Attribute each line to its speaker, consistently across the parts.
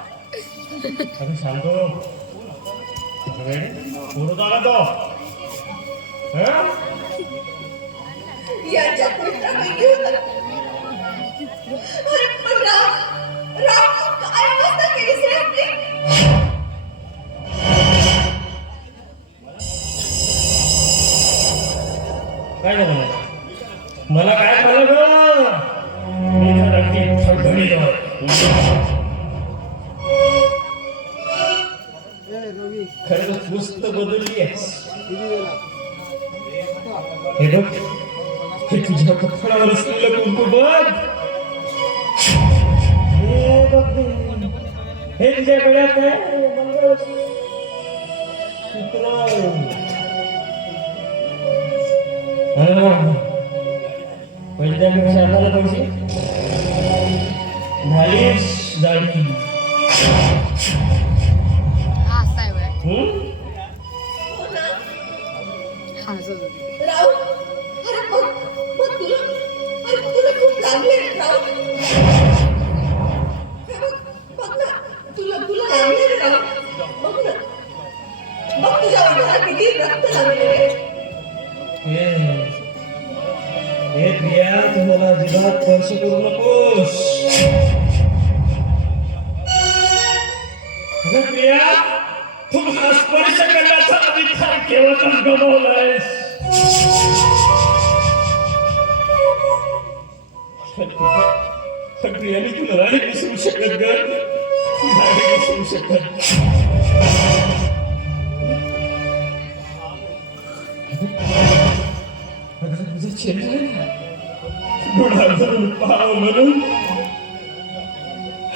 Speaker 1: अरे शांत हो. अरे, पोरं आला तो
Speaker 2: याच्या अरे पण राम, राम, काय अवस्था
Speaker 1: काय झालं मला? काय झालं ग मी खरं तर पुस्त बदलली आहेस. हे बघ हे तुझ्या कपाळावर असलेलं कुंकू बघ. हे तुझ्या गळ्यात आहे. मंगळसूत्र. पहिल्यापेक्षा पैसे जाडी.
Speaker 2: तुला, तुला हे किती
Speaker 1: हे प्रिया तू मला अजिबात स्पर्श करू नकोस. केवळच गमावलायस तुला विसरू शकत ग नाही विसरू शकत चेहरा डोळ्यातून पाव म्हणून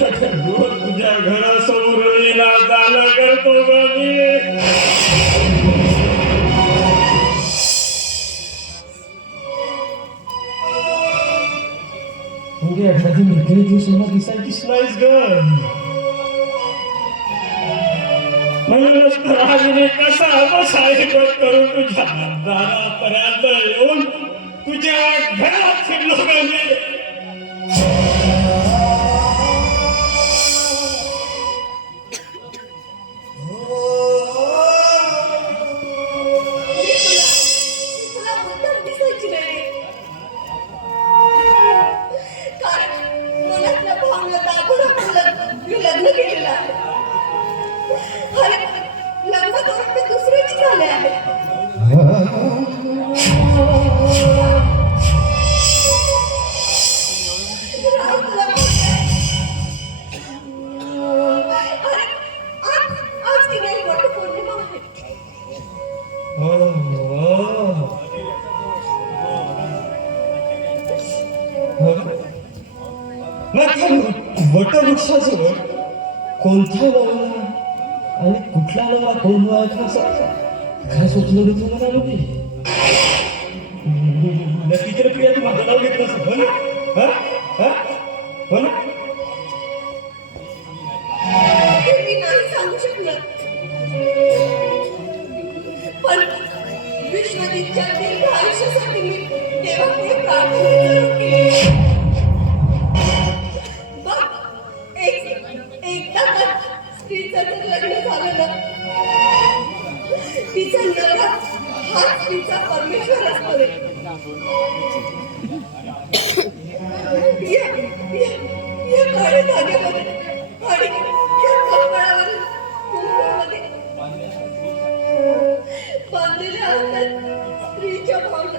Speaker 1: तुझ्या घरासमोर येणं जाणं करतो ग म्हणजे एखादी मित्री दिवसाला दिसायचीच नाहीस ग. म्हणूनच तर आज मी कसा बसा एकवट करून तुझ्या दारापर्यंत येऊन तुझ्या घरात फिरलो
Speaker 2: लग्न- केलेलं आहे. लग्न करून ते दुसऱ्याची झाले आहे.
Speaker 1: वटवृक्षाजवळ कोणता नवरा आणि कुठला नवरा कोण व्हायचा असं काय सुचलं रे तुम्हाला नक्की नक्की तर प्रिया तू माझं नाव घेतलं असं हो ना? हा? ना?
Speaker 2: मी नाही सांगू शकणार. पण विश्वजितच्या दीर्घ आयुष्यासाठी मी प्रार्थना हाच तिचा परमेश्वर असतो रे या या या काळ्या धाग्यामध्ये आणि या कपाळावर कुंकवामध्ये बांधलेल्या असतात स्त्रीच्या भावना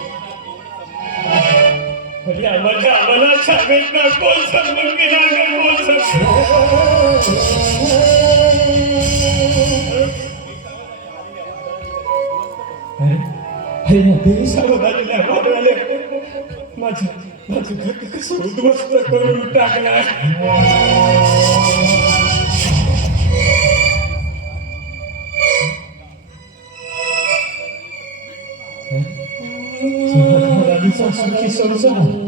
Speaker 1: तू? ना माझ्या मला शाळेत कोण समजून घेणार कोण समजून नाही कसं करून टाकलाय. सासूची संसार